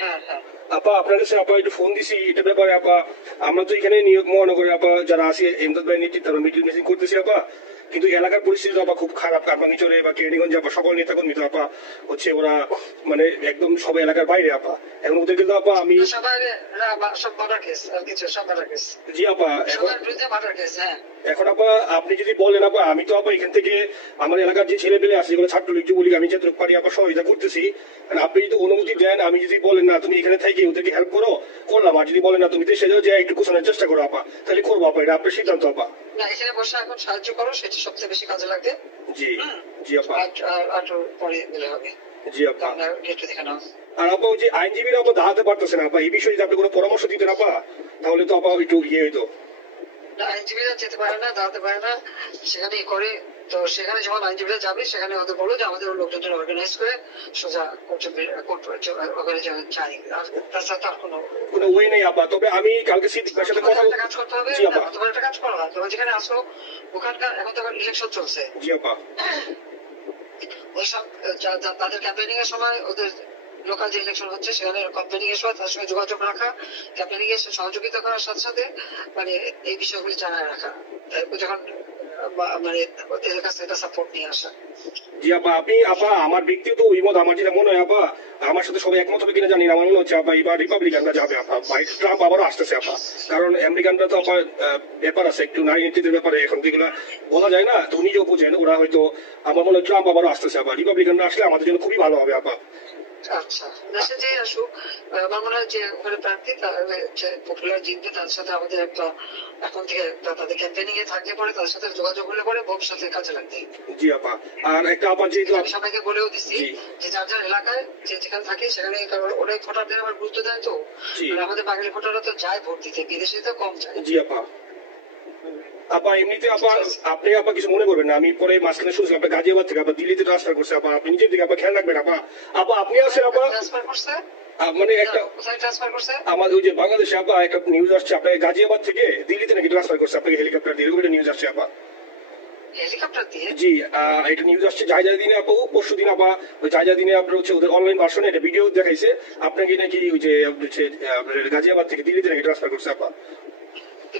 হ্যাঁ হ্যাঁ আপা আপনার কাছে আপা একটু ফোন দিছি এটা ব্যাপারে আপা। আমরা তো এখানে নিয়োগ মহানগরে আপা যারা আছে এমদাদ ভাই নেতৃত্বে মিটিং মিটিং করতেছি আপা, কিন্তু এলাকার পরিস্থিতি আপা খুব খারাপ। কারমাঙ্গিচরে বা কেরানীগঞ্জে আপা সকল নেতাকর্মী তো আপা হচ্ছে ওরা মানে একদম সব এলাকার বাইরে আপা। এখন ওদের কিন্তু আপা আমি সবাই সব মার্ডার কেস আর কিছু সব মার্ডার কেস। জি আপা সবার বিরুদ্ধে মার্ডার কেস। হ্যাঁ এখন আপা আপনি যদি বলেন আপা আমি তো আপা এখান থেকে আমার এলাকার যে ছেলে পেলে আছে যেগুলো ছাত্রলীগ যুবলীগ আমি যতটুকু পারি আপা সহযোগিতা করতেছি। আপনি যদি অনুমতি দেন, আমি যদি বলেন না তুমি এখানে থেকে ওদেরকে হেল্প করো করলাম, আর যদি বলেন না তুমি দেশে যাও যে একটু গোছানোর চেষ্টা করো আপা, তাহলে করবো আপা, এটা আপনার সিদ্ধান্ত আপা। না এখানে বসে এখন সাহায্য করো, সেটা সবচেয়ে বেশি কাজে লাগবে। জি জি আপা আর পরে দিলে হবে। জি আপা একটু দেখে নাও। আর আপা ওই যে আইনজীবীরা আপা দাঁড়াতে পারতেছে না আপা, এই বিষয়ে যদি আপনি কোনো পরামর্শ দিতেন আপা তাহলে তো আপা একটু ইয়ে হইতো। আইনজীবীরা যেতে পারে না, দাঁড়াতে পারে না, সেখানে করে। তো সেখানে যখন আইনজীবীরা যাবে সেখানে ওদের বলো যে আমাদের লোকজন অর্গানাইজ করে সোজা ওখানে যাই। তাছাড়া তো আর কোনো ওয়ে নেই আপা। তবে আমি কালকে সিদ্দিকের সাথে কথা কাজ করতে হবে। তোমার একটা কাজ করো না, তোমার যেখানে আসো ওখানকার এখন তো ইলেকশন চলছে। জি আপা ওইসব তাদের ক্যাম্পেনিং এর সময় ওদের লোকাল যে ইলেকশন হচ্ছে সেখানে ক্যাম্পেনিং এর সময় তার সঙ্গে যোগাযোগ রাখা, ক্যাম্পেনিং এর সহযোগিতা করার সাথে সাথে মানে এই বিষয়গুলি জানায় রাখা, যখন মানে এদের কাছ থেকে সাপোর্ট নিয়ে আসা। জি আপা আপনি আপা আমার ব্যক্তিগত অভিমত আমার যেটা মনে হয় আপা, আমার সাথে সবাই একমত হবে কিনা জানি না, আমার মনে হচ্ছে আপা এবার রিপাবলিকানরা যাবে আপা, ট্রাম্প আবারও আসতেছে আপা। কারণ আমেরিকানরা তো আপা ব্যাপার আছে একটু নারী নেতৃত্বের ব্যাপারে এখন যেগুলো বলা যায় না, তো নিজেও বুঝেন ওরা হয়তো আমার মনে হয় ট্রাম্প আবারও আসতেছে আপা, রিপাবলিকানরা আসলে আমাদের জন্য খুবই ভালো হবে আপা। আচ্ছা দেশে যে আসুক, আমার মনে হয় যে ওখানে প্রার্থী যে পপুলার জিতবে তার সাথে আমাদের একটা এখন থেকে তাদের ক্যাম্পেনিং এ থাকলে পরে তার সাথে যোগাযোগ হলে পরে ভবিষ্যতে কাজে লাগবে। জি আপা আর একটা আপা যেহেতু আমি সবাইকে বলেও দিচ্ছি যে যার যার এলাকায় যে যেখানে থাকে সেখানে, কারণ অনেক ভোটারদের আবার গুরুত্ব দেয় তো, আমাদের বাঙালি ভোটাররা তো যায় ভোট দিতে, বিদেশে তো কম যায়। জি আপা আপা এমনিতে আপা আপনি আপা কিছু মনে করবেন না, আমি পরে মাঝখানে শুনছিলাম আপনি গাজিয়াবাদ থেকে আপা দিল্লিতে ট্রান্সফার করছে আপা, আপনি নিজের দিকে আপা খেয়াল রাখবেন আপা। আপা আপনি আছেন আপা ট্রান্সফার করছে মানে একটা কোথায় ট্রান্সফার করছে আমাদের ওই যে বাংলাদেশে আপা একটা নিউজ আসছে আপনাকে গাজিয়াবাদ থেকে দিল্লিতে নাকি ট্রান্সফার করছে আপনাকে হেলিকপ্টার দিয়ে, এরকম একটা নিউজ আসছে আপা। হেলিকপ্টার দিয়ে? জি এটা নিউজ আসছে জায়জা দিনে আপা, পরশু দিন আপা ওই জায়জা দিনে আপনার হচ্ছে ওদের অনলাইন ভার্সনে একটা ভিডিও দেখাইছে আপনাকে নাকি ওই যে গাজিয়াবাদ থেকে দিল্লিতে নাকি ট্রান্সফার করছে আপা।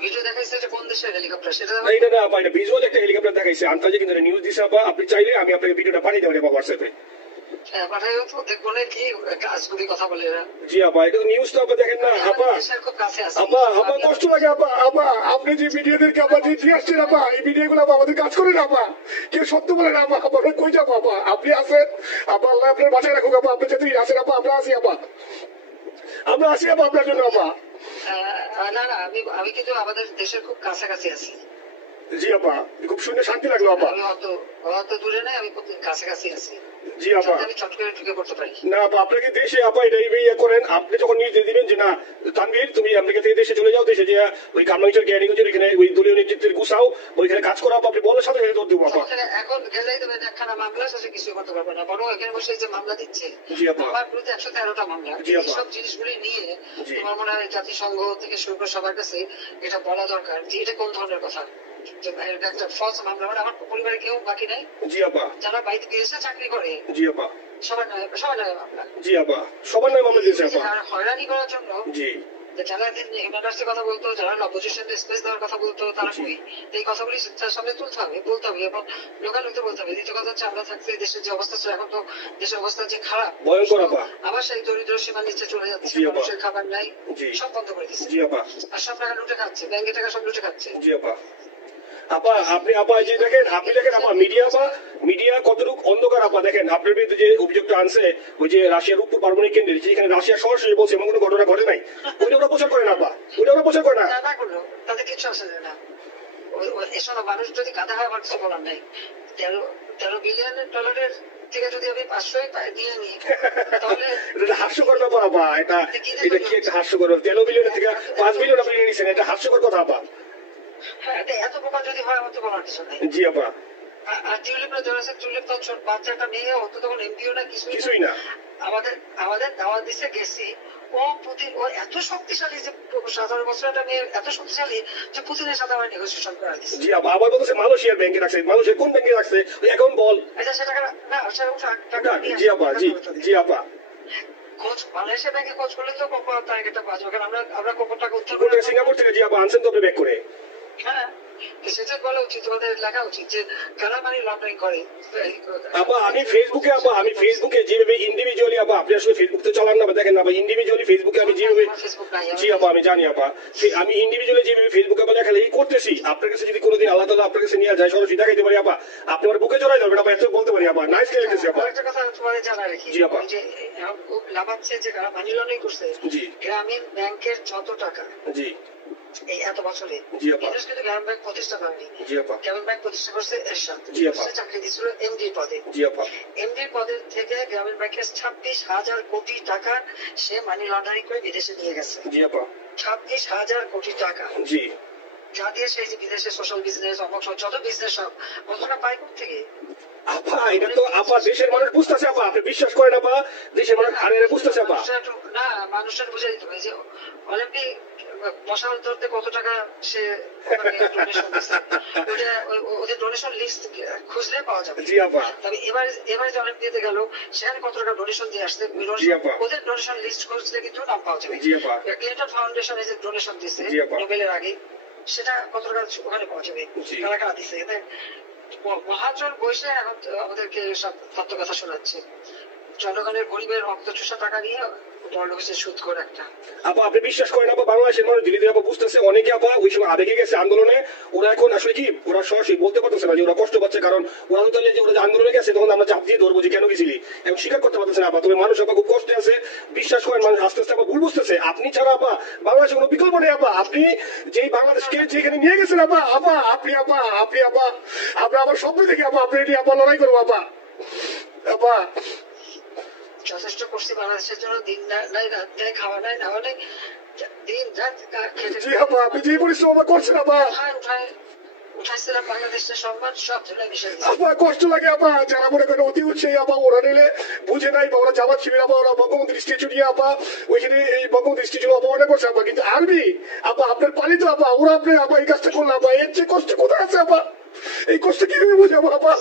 ভিডিও দেখাইছে যে কোন দেশের হেলিকপ্টার সেটা এটা না আপা, এটা ভিজুয়াল একটা হেলিকপ্টার দেখাইছে আন্তর্জাতিক কিন্তু নিউজ দিছে আপা, আপনি চাইলে আমি আপনাকে ভিডিওটা পাঠিয়ে দেবো আপা হোয়াটসঅ্যাপে। জি আপা এটা তো নিউজ তো আপা দেখেন না আপা। আপা আপা কষ্ট লাগে আপা, আপা আপনি যে ভিডিওদেরকে আপা দিয়ে আসছেন আপা, এই ভিডিও গুলো আমাদের কাজ করেন আপা, কেউ সত্য বলেন আপা, আমরা কই যাবো আপা, আপনি আছেন আপা, আল্লাহ আপনার বাঁচায় রাখুক আপা, আপনি যদি আসেন আপা আমরা আসি আপা, আমরা আসি আপা আপনার জন্য আপা। না না আমি কিন্তু আমাদের দেশের খুব কাছাকাছি আছি। জি আপা খুব শুনে শান্তি লাগলো আপা। আমি অত দূরে নাই, আমি খুব কাছাকাছি আছি। জি আপা আমি চট করে ঢুকে পড়তে পারি না আপা, আপনাকে দেশে আপা এটা ইয়ে করেন, আপনি যখন নির্দেশ দিবেন যে না তানভীর তুমি আমেরিকা থেকে দেশে চলে যাও, দেশে যে ওই কারমাঙ্গিচর কেরানীগঞ্জের এখানে ওই দলীয় নেতৃত্বের গুছাও ওইখানে কাজ করা আপনি বলার সাথে সাথে দৌড় দেবো আপা। এখন গেলেই দেবেন একখানা মামলা শেষে কিছু করতে পারবে না, বরং এখানে বসে যে মামলা দিচ্ছে আমার বিরুদ্ধে 113টা মামলা, এইসব জিনিসগুলি নিয়ে তোমার মনে হয় জাতিসংঘ থেকে শুরু করে সবার কাছে এটা বলা দরকার যে এটা কোন ধরনের কথা, একটা ফলস মামলা। মানে আমার পরিবারে কেউ বাকি নাই যারা বাইরে বিদেশে চাকরি করে, সবার নয় মামলা। জি আপা সবার নয় মামলা দিয়েছে আপা, হয়রানি করার জন্য। জি যারা ইউনিভার্সিটির কথা বলতো, যারা অপোজিশন স্পেস দেওয়ার কথা বলতো, তারা কই? এই কথাগুলি তার সামনে তুলতে হবে, বলতে হবে এবং লোকালতে বলতে হবে। দ্বিতীয় কথা হচ্ছে আমরা থাকতে দেশের যে অবস্থা ছিল, এখন তো দেশের অবস্থা যে খারাপ ভয়ঙ্কর আপা, আবার সেই দরিদ্র সীমার নিচে চলে যাচ্ছে, মানুষের খাবার নাই, সব বন্ধ করে দিচ্ছে। জি আপা আর সব টাকা লুটে খাচ্ছে, ব্যাংকের টাকা সব লুটে খাচ্ছে। জি আপা আপা আপনি আপা যে দেখেন, আপনি দেখেন আপা মিডিয়া কতটুকু অন্ধকার আপা। দেখেন আপনার বিরুদ্ধে যে অভিযোগটা আনছে ওই যে রাশিয়ার উত্তর পারমাণবিক কেন্দ্রে, যেখানে রাশিয়া সরাসরি বলছে এমন কোনো ঘটনা ঘটে নাই, ওইটা ওরা প্রচার করে না আপা, ওইটা ওরা প্রচার করে না। তাদের কিছু আসে না, এসব মানুষ যদি গাধা হয় আমার কিছু বলার নেই। 13 বিলিয়ন ডলারের থেকে যদি আমি 500 দিয়ে নিই তাহলে এটা হাস্যকর ব্যাপার আপা। এটা কি একটা হাস্যকর, 13 বিলিয়নের থেকে 5 বিলিয়ন আপনি নিয়ে নিচ্ছেন, এটা হাস্যকর কথা আপা। এত বোকা যদি হয় আমার তো বলার কিছু নেই। জি আপা আর টিউলিপরা যারা আছে, টিউলিপ তো ছোট বাচ্চা একটা মেয়ে, ও তো তখন এমপিও না কিছুই না। আমাদের দাওয়াত দিছে গেছি, ও পুতিন ও এত শক্তিশালী যে 17 বছর একটা মেয়ে এত শক্তিশালী যে পুতিনের সাথে আমার নেগোসিয়েশন করা দিচ্ছে। জি আপা আবার বলছে মালয়েশিয়ার ব্যাংকে রাখছে, মালয়েশিয়ার কোন ব্যাংকে রাখছে ওই অ্যাকাউন্ট বল। আচ্ছা সেটা না সেটা টাকা। জি আপা জি জি আপা খোঁজ বাংলাদেশের ব্যাংকে খোঁজ করলে তো কোপা টার্গেটটা পাওয়া যাবে, কারণ আমরা কোপাটাকে উত্তর করে সিঙ্গাপুর থেকে জি আপা আনছেন তো আপনি ব্যাক করে। হ্যাঁ, সেটা বলা উচিত, তোমাদের লেখা উচিত যে কারা মানি লন্ডারিং করে। আপা আমি ফেসবুকে যেভাবে ইন্ডিভিজুয়ালি আপা, আপনি আসলে ফেসবুক তো চালান না, দেখেন না ইন্ডিভিজুয়ালি ফেসবুকে আমি যেভাবে, জি আপা আমি জানি আপা, আমি ইন্ডিভিজুয়ালি যেভাবে ফেসবুকে আপা লেখালেখি করতেছি, আপনার কাছে যদি কোনোদিন আল্লাহ তাআলা আপনার কাছে নিয়ে যায় সরাসরি দেখাইতে পারি আপা, আপনি আমার বুকে জড়াই ধরবেন আপা, এত বলতে পারি আপা। নাইস লিখতেছি আপা। একটা কথা তোমাদের জানা রাখি, জি আপা, যে খুব লাভাচ্ছে যে কারা মানি লন্ডারিং করছে, জি গ্রামীণ ব্যাংকের যত টাকা জি এই এত বছরে বিদেশ কিন্তু গ্রামীণ ব্যাংক প্রতিষ্ঠা করেনি। গ্রামীণ ব্যাংক প্রতিষ্ঠা করছে এরশাদ, চাকরি দিয়েছিল এমডি পদে। এমডি পদের থেকে গ্রামীণ ব্যাংকের 26,000 কোটি টাকা সে মানি লন্ডারিং করে বিদেশে নিয়ে গেছে। 26,000 কোটি টাকা, যা দিয়ে সেই যে বিদেশে সোশ্যাল বিজনেস অমক যত বিজনেস সব কতটা পায় কোথা থেকে? আপা এটা তো আপা দেশের মানুষ বুঝতেছে আপা, আপনি বিশ্বাস করেন আপা, দেশের মানুষ হারে বুঝতেছে আপা। না, মানুষের বুঝে দিতে হবে যে অলিম্পিক মশাল ধরতে কত টাকা সে ডোনেশন দিচ্ছে, ওদের ডোনেশন লিস্ট খুঁজলে পাওয়া যাবে। জি আপা, তবে এবার যে অলিম্পিয়াতে গেল সেখানে কত টাকা ডোনেশন দিয়ে আসছে, ওদের ডোনেশন লিস্ট খুঁজলে কিন্তু নাম পাওয়া যাবে। ক্লিন্টন ফাউন্ডেশন যে ডোনেশন দিচ্ছে নোবেলের আগে, সেটা কত টাকা ওখানে পাওয়া যাবে, কারা কারা দিচ্ছে। মহাজন বসে এখন আমাদেরকে সব তত্ত্ব কথা শোনাচ্ছে, জনগণের গরিবের রক্ত চুষা টাকা নিয়ে সুদ করে একটা। আপা আপনি বিশ্বাস করেন আপা, বাংলাদেশের মানুষ ধীরে ধীরে আপা বুঝতেছে, অনেকে আপা ওই সময় আবেগে গেছে আন্দোলনে, ওরা এখন আসলে কি ওরা সরাসরি বলতে পারতেছে না যে ওরা কষ্ট পাচ্ছে, কারণ ওরা তো তাহলে যে ওরা আন্দোলনে গেছে তখন আমরা চাপ দিয়ে ধরবো যে কেন গেছিলি, এবং স্বীকার করতে পারতেছে না আপা। তবে মানুষ আপা খুব কষ্টে আছে, বিশ্বাস করেন মানুষ আস্তে আস্তে আপা ভুল বুঝতেছে। আপনি ছাড়া আপা বাংলাদেশের কোনো বিকল্প নেই আপা, আপনি যেই বাংলাদেশকে যেখানে নিয়ে গেছেন আপা, আপনি আমরা আবার স্বপ্ন দেখি আপা, আপনি এটি আপা লড়াই করবো আপা। আপা যথেষ্ট করছি বাংলাদেশের জন্য, দিন নাই রাত নাই, খাওয়া নাই না হলে দিন রাত খেটে। জি আপা আপনি যে পরিশ্রম করছেন আপা, উঠাইছিলাম বাংলাদেশের সম্মান সব ধরে মিশে আপা। কষ্ট লাগে আপা, যারা মনে করেন অতি উৎসাহী আপা, ওরা নিলে বুঝে নাই বা ওরা জামাত শিবির আপা, ওরা বঙ্গবন্ধু স্ট্যাচু নিয়ে আপা ওইখানে এই বঙ্গবন্ধু স্ট্যাচু অপমানে করছে আপা, কিন্তু আর্মি আপা আপনার পালিত আপা, ওরা আপনি আপা এই কাজটা করলো আপা, এর চেয়ে কষ্ট কোথায় আছে আপা? এই কষ্ট কিভাবে বুঝাবো আপা?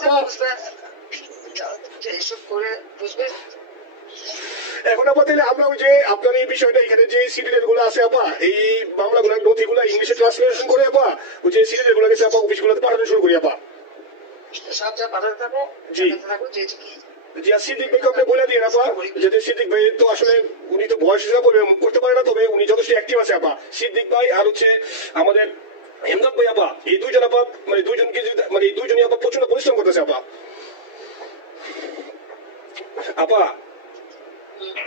এইসব করে বুঝবে। এখন আপা তাহলে আমরা ওই যে আপনার এই বিষয়টা এখানে যে সিডিএল গুলো আছে আপা, এই বাংলাগুলো নথিগুলো ইংলিশে ট্রান্সলেশন করে আপা ওই যে সিডিএল গুলো গেছে আপা অফিসগুলোতে পাঠানো শুরু করি আপা। সব যা পাঠাতে থাকো, জি জি। আর সিদ্দিক ভাইকে আপনি বলে দিয়ে আপা, যাতে সিদ্দিক ভাই তো আসলে উনি তো বয়স হিসাবে করতে পারে না, তবে উনি যথেষ্ট অ্যাক্টিভ আছে আপা। সিদ্দিক ভাই আর হচ্ছে আমাদের হেমদাদ ভাই আপা, এই দুইজন আপা মানে দুইজনকে মানে এই দুইজনই আপা প্রচন্ড পরিশ্রম করতেছে আপা। আপা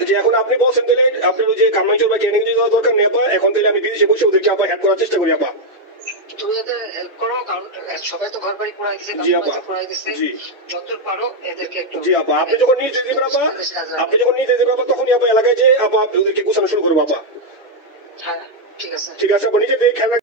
যে এখন আপনি বলছেন তাহলে আপনার ওই যে কামাইচোর বা ক্যানিং যাওয়ার দরকার নেই আপা, এখন তাহলে আমি বিদেশে বসে ওদেরকে আপা হেল্প করার চেষ্টা করি আপা। তুমি এদের হেল্প করো, কারণ সবাই তো ঘর বাড়ি পড়াই দিচ্ছে, যতদূর পারো এদেরকে একটু। জি আপা, আপনি যখন নিয়ে যেতে দেবেন আপা, তখনই আপা এলাকায় যে আপা ওদেরকে গোছানো শুরু করবো আপা। হ্যাঁ ঠিক আছে আপা, নিজে খেলা